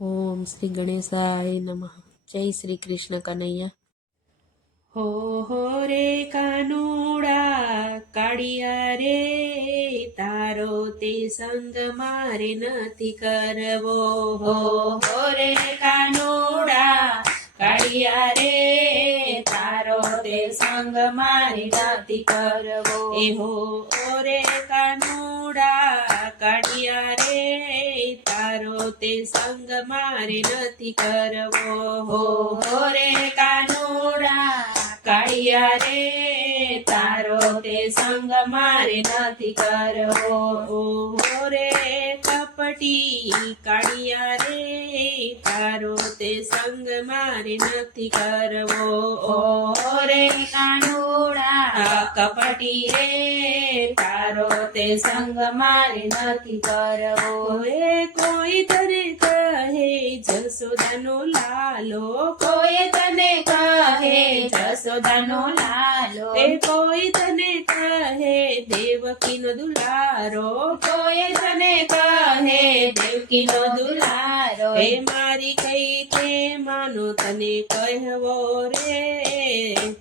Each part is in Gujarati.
ઓમ શ્રી ગણેશાય નમઃ. જય શ્રી કૃષ્ણ કનૈયા. હો રે કાનુડા કાળિયા રે, તારો તે સંગ મારે નથી કરવો. હો રે કાનુડા કાળિયા રે, તારો તે સંગ મારે નથી કરવો. એ હો રે કાનુડા કાળિયા રે, તારો તે સંગ મારે નથી કરવો. હો રે કાનુડા કાળિયા રે, તારો તે સંગ મારે નથી કરવો. હો રે કપટી કાળિયા રે, તારો તે સંગ મારે નથી કરવો. ઓ રે કાનુડા કપટી રે, તારો તે સંગ મારે નથી કરવો. એ કોઈ તને કહે જસોદાનો લાલો, કોઈ તને કહે જસોદાનો લાલો, એ કોઈ તને કહે દેવકીનો દુલારો, કોઈ તને કહે દેવકીનો દુલારો. એ મારી કઈ કે માનો તને કહેવો રે,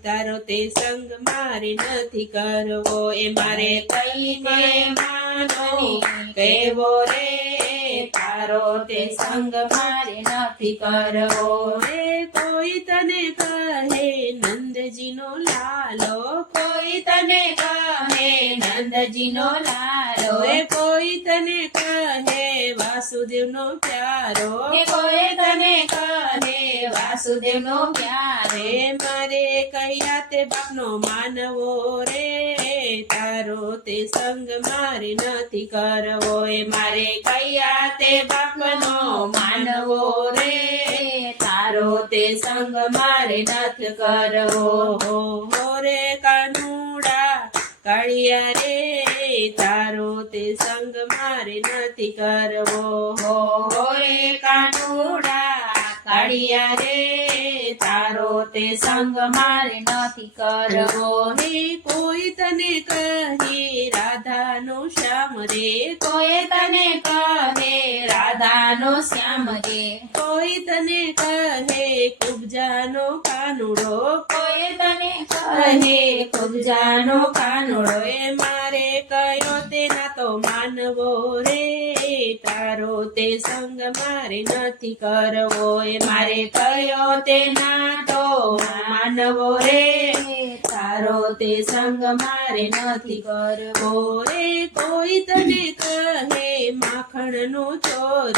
તારો તે સંગ મારે નથી કરવો. એ મારે કઈ કે માનો કહેવો રે, તારો તે સંગ મારે નથી કરવો. એ કોઈ તને કહે નંદજીનો લાલો, કોઈ તને કહે નંદજીનો લાલો, એ કોઈ તને કહે વાસુદેવનો પ્યારો, એ કોઈ તને કહે વાસુદેવનો પ્યારો. એ મારે કયા તે બાપનો માનવો રે, તારો તે સંગ મારે નથી કરવો. એ મારે કયા તે બાપનો માનવો રે, તારો તે સંગ મારે નથી કરવો. હો રે કાનુડા કાળિયા રે, તારો તે સંગ મારે નથી કરવો. હો રે કાનુડા કાળિયા રે, તારો તે સંગ મારે નથી કરવો. હે કોઈ તને કહે રાધાનો શ્યામ રે, કોઈ તને કહે રાધાનો શ્યામ રે, કોઈ તને કહે કુબજાનો કાનુડો, કોઈ તને કહે કુબજાનો કાનુડો. એ મારે કયો તેના તો માનવો રે, તારો તે સંગ મારે નથી કરવો. એ મારે કયો તેના તો માનવો રે, તારો તે સંગ મારે નથી કરવો. રે કોઈ તને કહે માખણનો ચોર,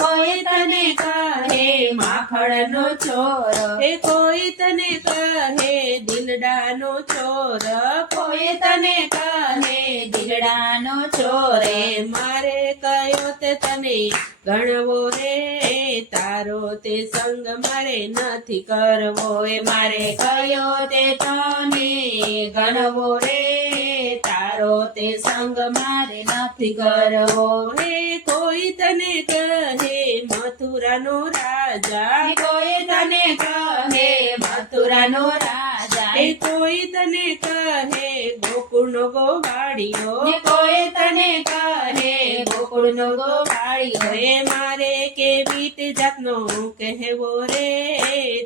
કોઈ તને કહે માખણનો ચોર, એ કોઈ તને કહે દિલડાનો ચોર, કોઈ તને કહે દિલડાનો ચોર. એ મારે કયો તે તને ગણવો રે, તારો તે સંગ મારે નથી કરવો. એ મારે કયો તે તને ગણવો રે, તારો તે સંગ મારે નથી કરવો. હે કોઈ તને કહે મથુરાનો રાજા, કોઈ તને કહે મથુરાનો રાજા, એ કોઈ તને કહે ગોકુળનો ગોવાળિયો, કોઈ તને કહે ગોકુળનો ગોવાળિયો. એ મારે કેવી જાતનો કહેવો રે,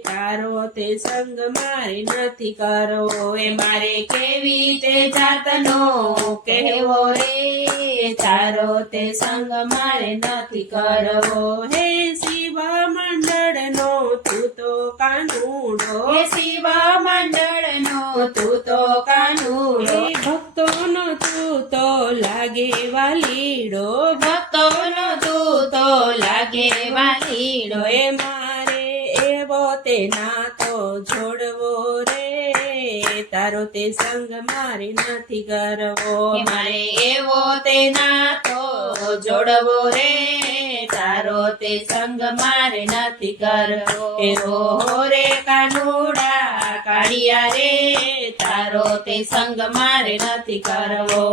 તારો તે સંગ મારે નથી કરવો. એ મારે કેવી તે જાતનો કહેવો રે, તારો તે સંગ મારે નથી કરવો. હે શિવા મંડળનો તું તો કાનુડો, હે શિવા મંડળનો તું તો કાનુડો, ભક્તોનો તું તો લાગે વાલીડો, ભક્તોનો તું તો લાગે વાલીડો. એ મારે એવો તે નાતો જોડવો રે, તારો તે સંગ મારે નથી કરવો. મારે એવો તે નાતો જોડવો રે, તારો તે સંગ મારે નથી કરવો. એવો રે કાનુડા કાળિયા રે, તારો તે સંગ મારે નથી કરવો.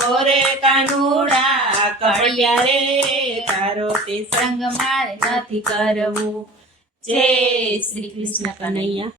હો રે કાનુડા કાળિયા રે, તારો તે સંગ મારે નથી કરવો. જય શ્રી કૃષ્ણ કનૈયા.